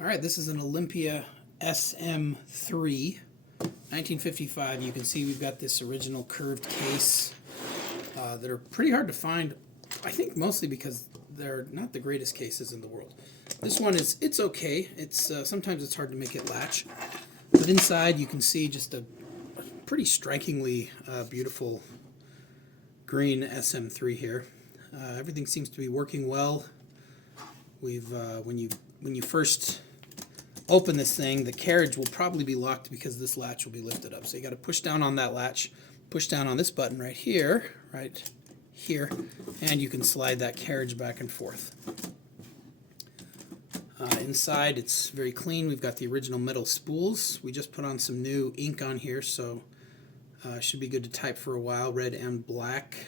Alright, this is an Olympia SM3, 1955. You can see we've got this original curved case that are pretty hard to find, I think mostly because they're not the greatest cases in the world. This one it's okay. It's sometimes it's hard to make it latch. But inside you can see just a pretty strikingly beautiful green SM3 here. Everything seems to be working well. We've when you first open this thing, the carriage will probably be locked because this latch will be lifted up. So you got to push down on that latch, push down on this button right here, and you can slide that carriage back and forth. Inside it's very clean. We've got the original metal spools. We just put on some new ink on here, so should be good to type for a while, red and black.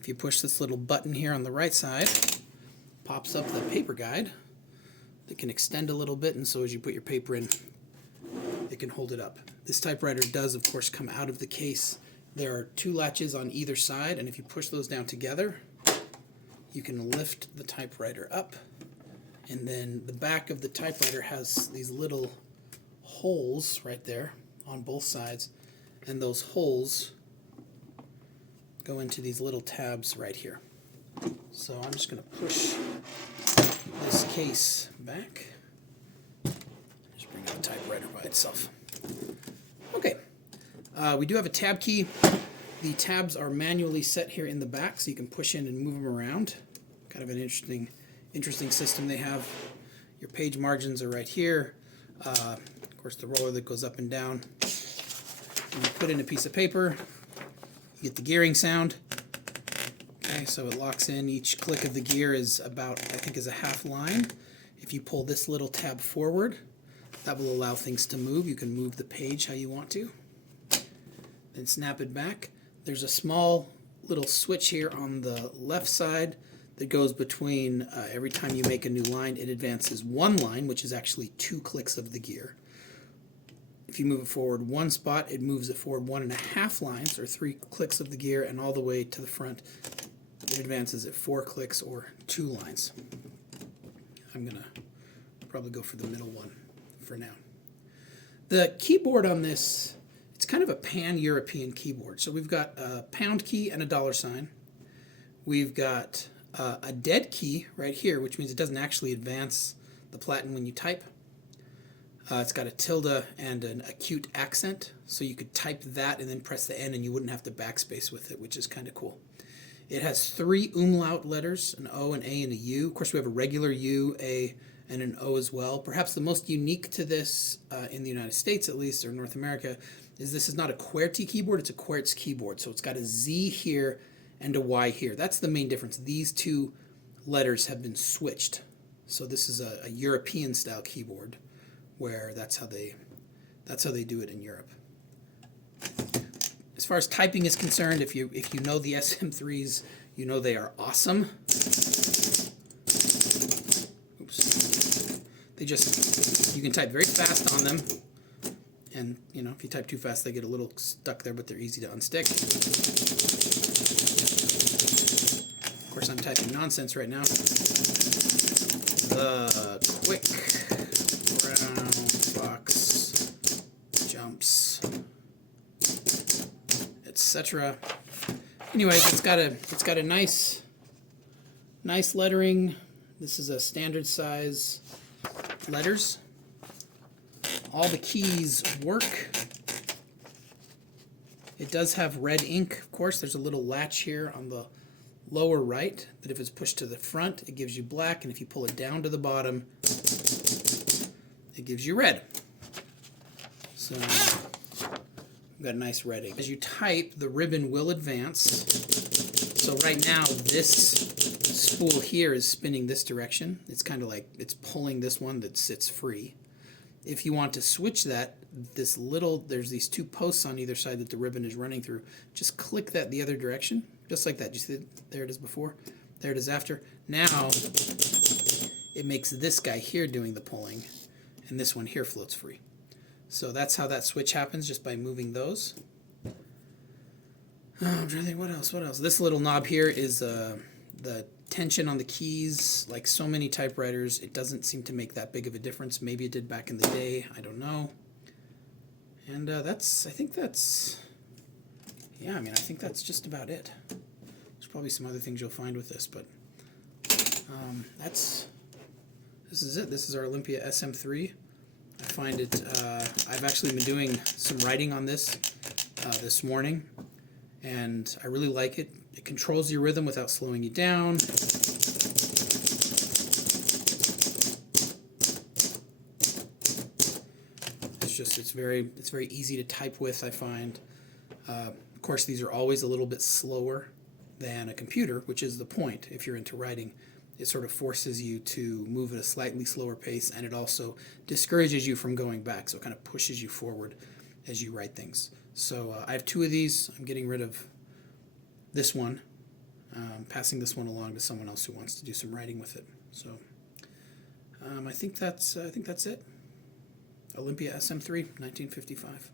If you push this little button here on the right side, pops up the paper guide. It can extend a little bit, and so as you put your paper in, it can hold it up. This typewriter does, of course, come out of the case. There are two latches on either side, and if you push those down together, you can lift the typewriter up. And then the back of the typewriter has these little holes right there on both sides, and those holes go into these little tabs right here. So I'm just going to push this case back. Just bring up the typewriter by itself. Okay, we do have a tab key. The tabs are manually set here in the back, so you can push in and move them around. Kind of an interesting system they have. Your page margins are right here. Of course, the roller that goes up and down. When you put in a piece of paper, you get the gearing sound. Okay, so it locks in. Each click of the gear is about, I think, is a half line. If you pull this little tab forward, that will allow things to move. You can move the page how you want to. Then snap it back. There's a small little switch here on the left side that goes between, every time you make a new line, it advances one line, which is actually 2 clicks of the gear. If you move it forward one spot, it moves it forward 1.5 lines, or 3 clicks of the gear, and all the way to the front, it advances at 4 clicks or 2 lines. I'm going to probably go for the middle one for now. The keyboard on this, it's kind of a pan-European keyboard. So we've got a pound key and a $sign. We've got a dead key right here, which means it doesn't actually advance the platen when you type. It's got a tilde and an acute accent, so you could type that and then press the N and you wouldn't have to backspace with it, which is kind of cool. It has 3 umlaut letters, an O, an A, and a U. Of course, we have a regular U, A, and an O as well. Perhaps the most unique to this, in the United States at least, or North America, is this is not a QWERTY keyboard, it's a Quartz keyboard. So it's got a Z here and a Y here. That's the main difference. These 2 letters have been switched. So this is a European style keyboard, where that's how they do it in Europe. As far as typing is concerned, if you know the SM3s, you know they are awesome. Oops. You can type very fast on them, and if you type too fast, they get a little stuck there, but they're easy to unstick. Of course, I'm typing nonsense right now. The quick brown box jumps, etc. Anyways, it's got a nice lettering. This is a standard size letters. All the keys work. It does have red ink, of course. There's a little latch here on the lower right that if it's pushed to the front, it gives you black, and if you pull it down to the bottom, it gives you red. So we've got a nice red ink. As you type, the ribbon will advance. So right now, this spool here is spinning this direction. It's kind of like it's pulling this one that sits free. If you want to switch that, there's these 2 posts on either side that the ribbon is running through. Just click that the other direction, just like that. You see, there it is before, there it is after. Now, it makes this guy here doing the pulling, and this one here floats free. So that's how that switch happens, just by moving those. I'm trying to think, what else? This little knob here is the tension on the keys, like so many typewriters, it doesn't seem to make that big of a difference. Maybe it did back in the day, I don't know. And I think that's, yeah, I mean, I think that's just about it. There's probably some other things you'll find with this, but this is it. This is our Olympia SM3. I find it, I've actually been doing some writing on this this morning, and I really like it. It controls your rhythm without slowing you down. It's very easy to type with, I find. Of course, these are always a little bit slower than a computer, which is the point. If you're into writing, it sort of forces you to move at a slightly slower pace, and it also discourages you from going back, so it kind of pushes you forward as you write things. So I have 2 of these. I'm getting rid of this one, passing this one along to someone else who wants to do some writing with it. So I think that's it. Olympia SM3, 1955.